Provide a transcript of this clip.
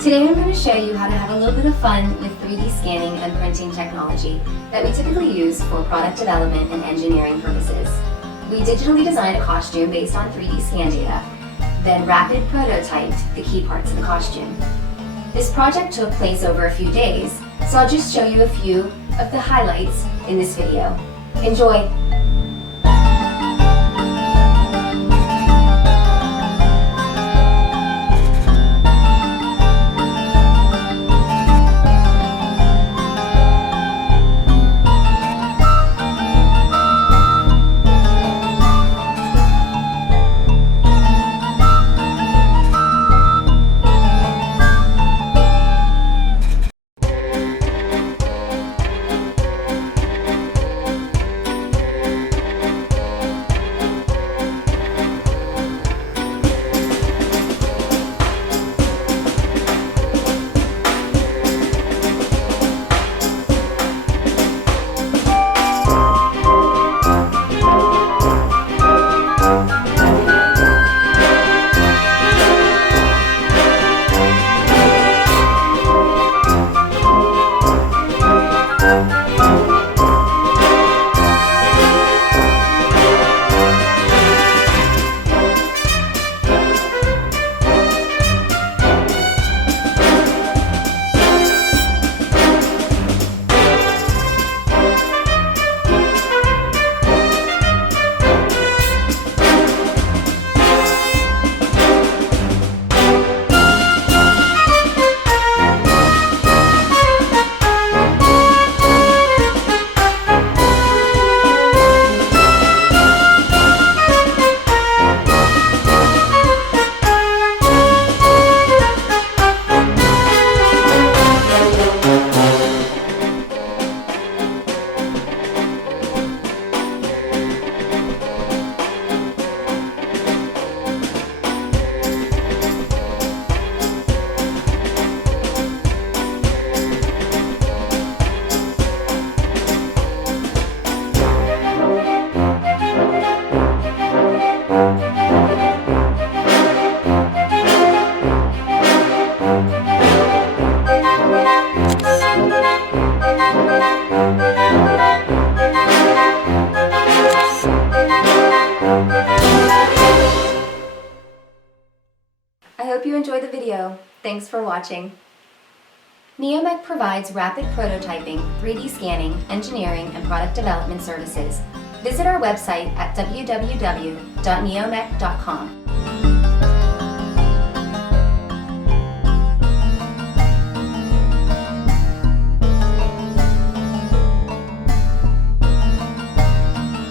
Today I'm going to show you how to have a little bit of fun with 3D scanning and printing technology that we typically use for product development and engineering purposes. We digitally designed a costume based on 3D scan data, then rapid prototyped the key parts of the costume. This project took place over a few days, so I'll just show you a few of the highlights in this video. Enjoy! I hope you enjoyed the video. Thanks for watching. NeoMech provides rapid prototyping, 3D scanning, engineering, and product development services. Visit our website at www.neomech.com.